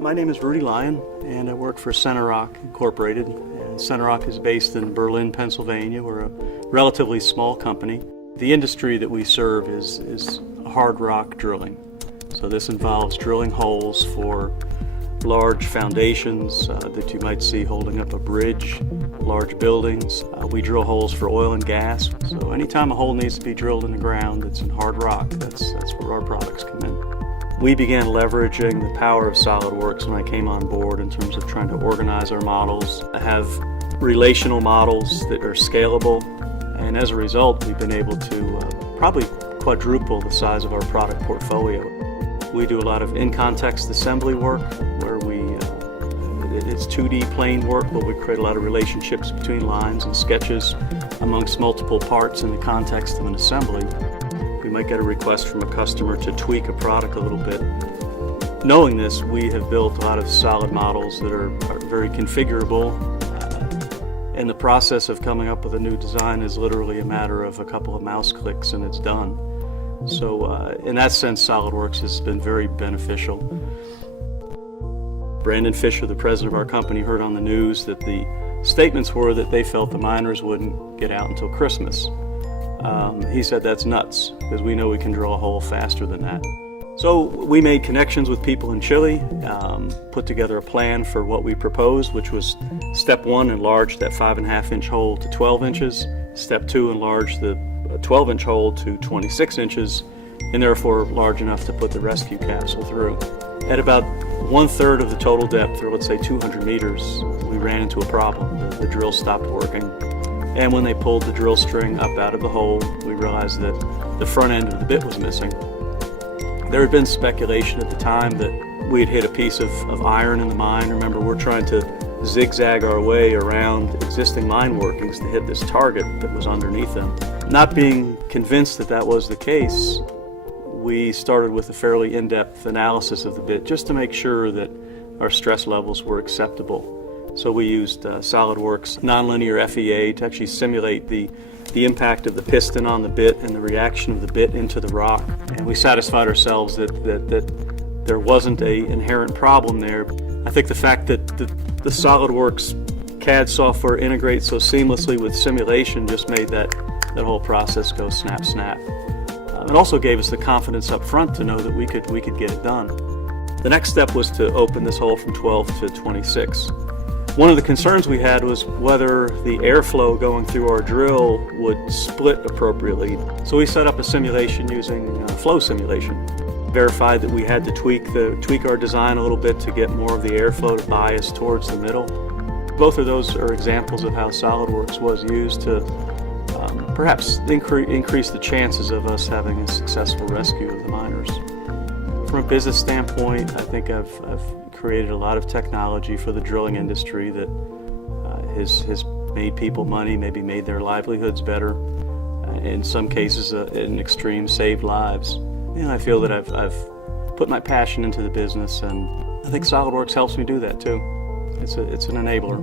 My name is Rudy Lyon, and I work for Center Rock Incorporated. And Center Rock is based in Berlin, Pennsylvania. We're a relatively small company. The industry that we serve is hard rock drilling. So this involves drilling holes for large foundations that you might see holding up a bridge, large buildings. We drill holes for oil and gas. So anytime a hole needs to be drilled in the ground that's in hard rock, that's where our products come in. We began leveraging the power of SolidWorks when I came on board in terms of trying to organize our models, have relational models that are scalable, and as a result we've been able to probably quadruple the size of our product portfolio. We do a lot of in-context assembly work where it's 2D plane work, but we create a lot of relationships between lines and sketches amongst multiple parts in the context of an assembly. We might get a request from a customer to tweak a product a little bit. Knowing this, we have built a lot of solid models that are very configurable, and the process of coming up with a new design is literally a matter of a couple of mouse clicks and it's done. So in that sense, SolidWorks has been very beneficial. Brandon Fisher, the president of our company, heard on the news that the statements were that they felt the miners wouldn't get out until Christmas. He said that's nuts, because we know we can drill a hole faster than that. So we made connections with people in Chile, put together a plan for what we proposed, which was step one, enlarge that 5.5-inch hole to 12 inches. Step two, enlarge the 12-inch hole to 26 inches, and therefore large enough to put the rescue capsule through. At about 1/3 of the total depth, or let's say 200 meters, we ran into a problem. The drill stopped working. And when they pulled the drill string up out of the hole, we realized that the front end of the bit was missing. There had been speculation at the time that we had hit a piece of iron in the mine. Remember, we're trying to zigzag our way around existing mine workings to hit this target that was underneath them. Not being convinced that that was the case, we started with a fairly in-depth analysis of the bit just to make sure that our stress levels were acceptable. So we used SolidWorks nonlinear FEA to actually simulate the impact of the piston on the bit and the reaction of the bit into the rock. And we satisfied ourselves that there wasn't an inherent problem there. I think the fact that the SolidWorks CAD software integrates so seamlessly with simulation just made that whole process go snap, snap. It also gave us the confidence up front to know that we could get it done. The next step was to open this hole from 12 to 26. One of the concerns we had was whether the airflow going through our drill would split appropriately. So we set up a simulation using flow simulation. Verified that we had to tweak our design a little bit to get more of the airflow to bias towards the middle. Both of those are examples of how SolidWorks was used to perhaps increase the chances of us having a successful rescue of the miners. From a business standpoint, I think I've created a lot of technology for the drilling industry that has made people money, maybe made their livelihoods better. In some cases, in extreme, saved lives. And I feel that I've put my passion into the business, and I think SolidWorks helps me do that too. It's an enabler.